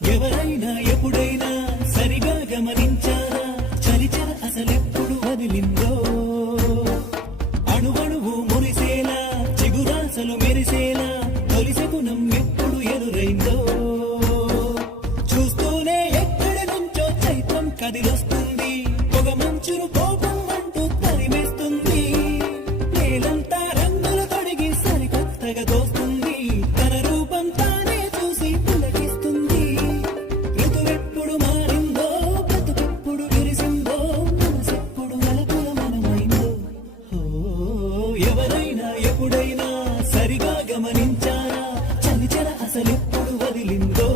ఎవరైనా ఎప్పుడైనా సరిగా గమనించారా చలిచల అసలెప్పుడు వదిలిందో అణువణువు మురిసేలా చిగురాసలు మెరిసేలా తొలిసగుణం ఎప్పుడు ఎదురైందో చూస్తూనే ఎక్కడి నుంచో చైత్రం కదిలొస్తుంది పొగ మంచును కోపం అంటూ తరిమేస్తుంది నేలంతా రంగులు తొడిగి సరికొత్తగా దోస్తుంది తన రూపం తానే చూసి పులకిస్తుంది ఋతువెప్పుడు మారిందో బ్రతుకెప్పుడు విరిసిందో మనసెప్పుడు వలపుల మనమైందో ఎవరైనా ఎప్పుడైనా సరిగా గమనించారా చలిచల అసలెప్పుడు వదిలిందో